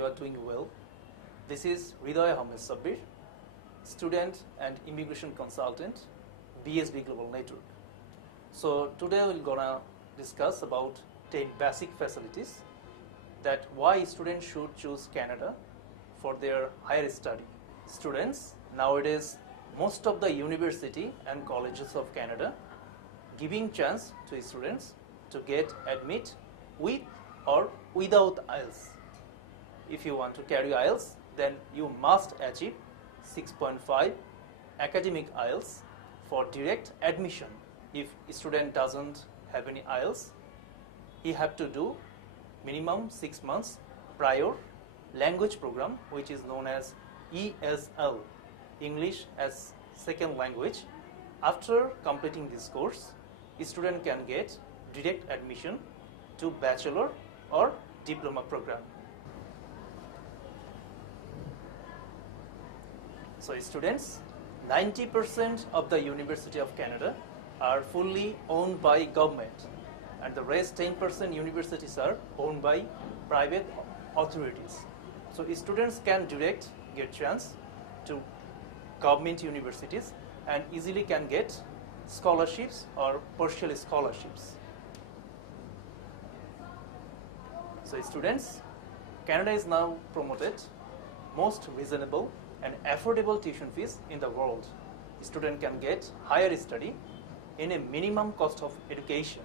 you are doing well. This is Ridoy Ahmed Sabbir, student and immigration consultant, BSB Global Network. So today we're gonna discuss about 10 basic facilities that why students should choose Canada for their higher study. Students, nowadays most of the university and colleges of Canada giving chance to students to get admit with or without IELTS. If you want to carry IELTS, then you must achieve 6.5 academic IELTS for direct admission. If a student doesn't have any IELTS, he have to do minimum 6 months prior language program, which is known as ESL, English as Second Language. After completing this course, a student can get direct admission to bachelor or diploma program. So students, 90% of the University of Canada are fully owned by government, and the rest 10% universities are owned by private authorities. So students can direct get chance to government universities and easily can get scholarships or partial scholarships. So students, Canada is now promoted most reasonable and affordable tuition fees in the world. Student can get higher study in a minimum cost of education.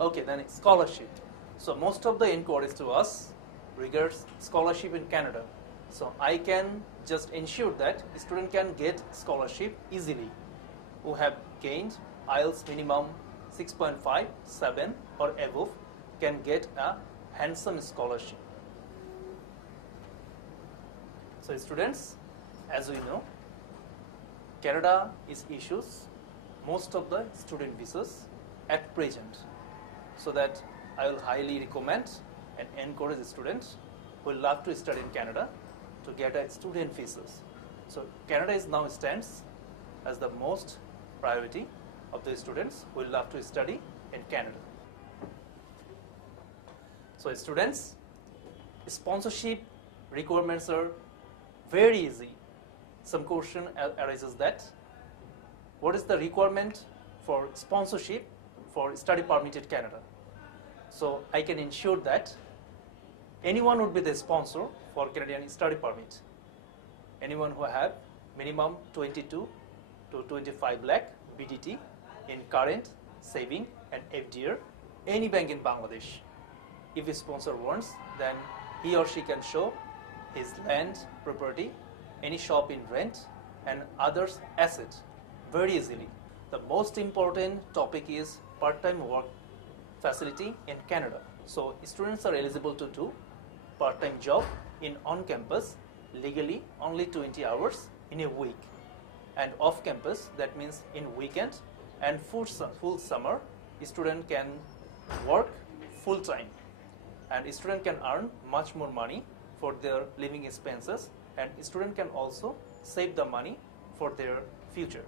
Okay, then scholarship. So most of the inquiries to us regards scholarship in Canada. So I can just ensure that student can get scholarship easily who have gained IELTS minimum 6.5, 7 or above can get a handsome scholarship. So students, as we know, Canada issues most of the student visas at present. So that I will highly recommend and encourage students who will love to study in Canada to get a student visas. So Canada is now stands as the most priority of the students who will love to study in Canada. So students, sponsorship requirements are very easy. Some question arises that what is the requirement for sponsorship for study permit in Canada? So I can ensure that anyone would be the sponsor for Canadian study permit. Anyone who have minimum 22 to 25 lakh BDT in current, saving and FDR, any bank in Bangladesh. If a sponsor wants, then he or she can show his land, property, any shop in rent and others asset very easily. The most important topic is part-time work facility in Canada. So students are eligible to do part-time job in on-campus legally only 20 hours in a week, and off-campus, that means in weekend and full summer, student can work full-time, and student can earn much more money for their living expenses, and student can also save the money for their future.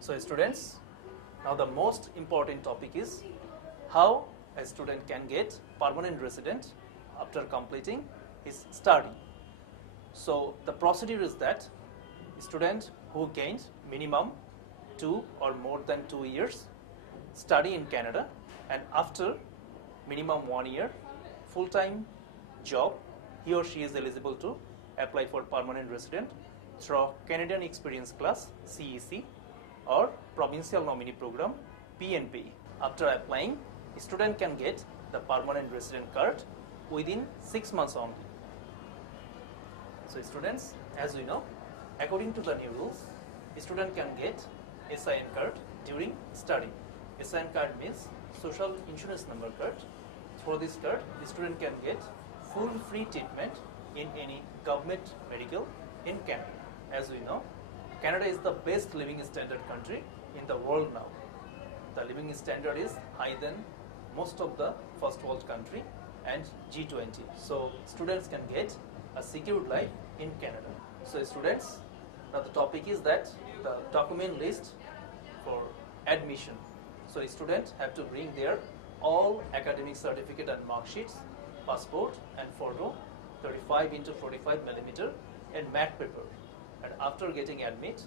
So students, now the most important topic is how a student can get permanent resident after completing his study. So the procedure is that student who gained minimum 2 or more than 2 years study in Canada, and after minimum 1 year full-time job, he or she is eligible to apply for permanent resident through Canadian Experience Class CEC or Provincial Nominee Program PNP. After applying, student can get the permanent resident card within 6 months only. So students, as we know, according to the new rules, student can get SIN card during study. SIN card means Social Insurance Number card. For this card, the student can get full free treatment in any government medical in Canada. As we know, Canada is the best living standard country in the world now. The living standard is higher than most of the first world country and G20. So students can get a secured life in Canada. So students, now the topic is that the document list for admission. So students have to bring their all academic certificate and mark sheets passport and photo, 35 into 45 millimeter, and matte paper. And after getting admit,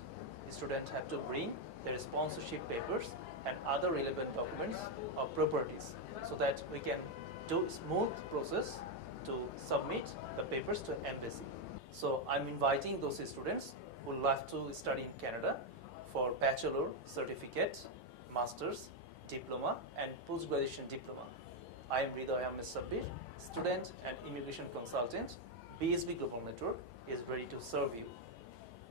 the student have to bring their sponsorship papers and other relevant documents or properties, so that we can do smooth process to submit the papers to embassy. So I'm inviting those students who love to study in Canada for bachelor certificate, master's, diploma, and post-graduation diploma. I am Ridoy Ahmed Sabbir, student and immigration consultant. BSB Global Network is ready to serve you.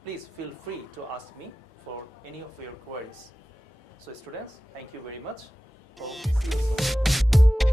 Please feel free to ask me for any of your queries. So students, thank you very much. See you soon.